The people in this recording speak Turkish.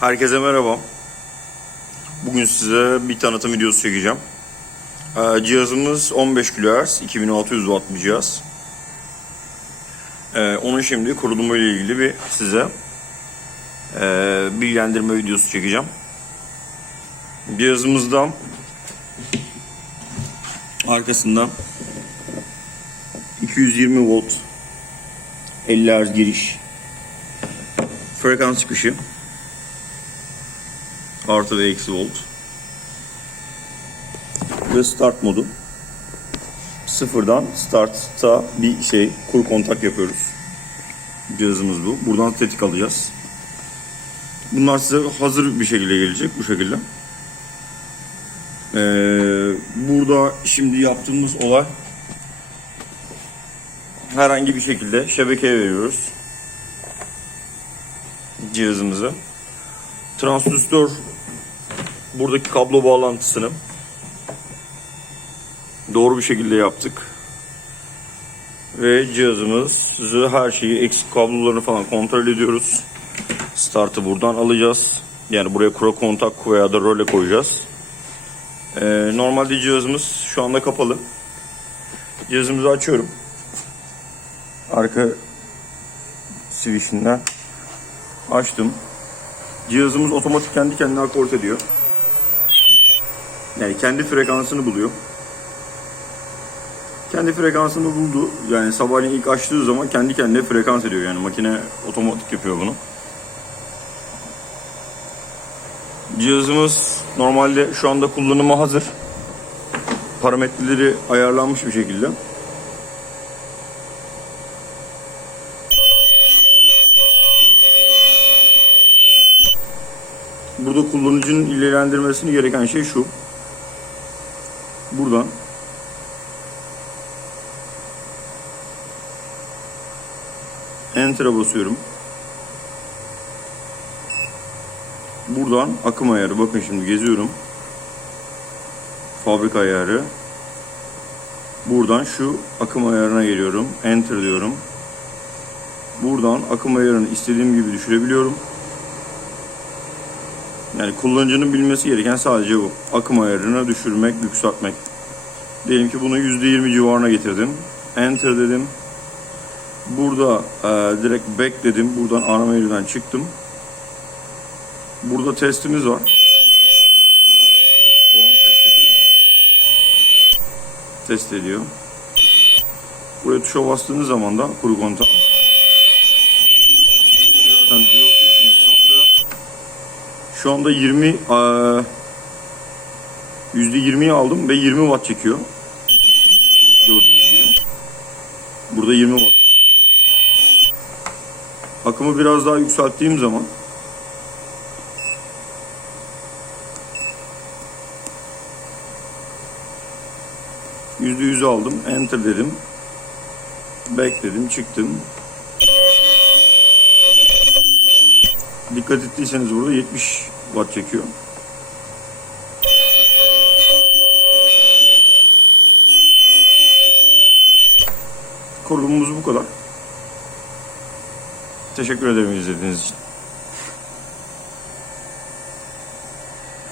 Herkese merhaba. Bugün size bir tanıtım videosu çekeceğim. Ee, cihazımız 15 kHz, 2600 watt bir cihaz. Ee, onun şimdi kurulumu ile ilgili bir size e, bilgilendirme videosu çekeceğim. Cihazımızda arkasından 220 volt 50 Hz giriş frekans çıkışı artı ve eksi volt. Ve start modu. Sıfırdan start'a bir şey kur kontak yapıyoruz. Cihazımız bu. Buradan tetik alacağız. Bunlar size hazır bir şekilde gelecek bu şekilde. Ee, burada şimdi yaptığımız olay herhangi bir şekilde şebekeye veriyoruz cihazımızı. Transistör buradaki kablo bağlantısını doğru bir şekilde yaptık. Ve cihazımızı her şeyi eksik kablolarını falan kontrol ediyoruz. Startı buradan alacağız. Yani buraya kura kontak veya da röle koyacağız. Ee, normalde cihazımız şu anda kapalı. Cihazımızı açıyorum. Arka switchinden açtım. Cihazımız otomatik kendi kendine akort ediyor. Yani kendi frekansını buluyor. Kendi frekansını buldu. Yani sabahleyin ilk açtığı zaman kendi kendine frekans ediyor. Yani makine otomatik yapıyor bunu. Cihazımız normalde şu anda kullanıma hazır. Parametreleri ayarlanmış bir şekilde. Burada kullanıcının ilgilendirmesini gereken şey şu. Buradan Enter'a basıyorum. Buradan akım ayarı. Bakın şimdi geziyorum. Fabrika ayarı. Buradan şu akım ayarına geliyorum. Enter diyorum. Buradan akım ayarını istediğim gibi düşürebiliyorum. Yani kullanıcının bilmesi gereken sadece bu. Akım ayarını düşürmek, yükseltmek. Diyelim ki bunu %20 civarına getirdim. Enter dedim. Burada e, direkt back dedim. Buradan ana menüden çıktım. Burada testimiz var. Test ediyor. Test ediyor. Buraya tuşa bastığınız zaman da kuru kontağı. Zaten diyorsunuz ki şu anda şu anda 20 eee, %20'yi aldım ve 20 watt çekiyor. Gördüğünüz gibi. Burada 20 watt. Akımı biraz daha yükselttiğim zaman %100 aldım. Enter dedim. Back dedim. Çıktım. Dikkat ettiyseniz burada 70 watt çekiyor. Kurulumumuz bu kadar. Teşekkür ederim izlediğiniz için.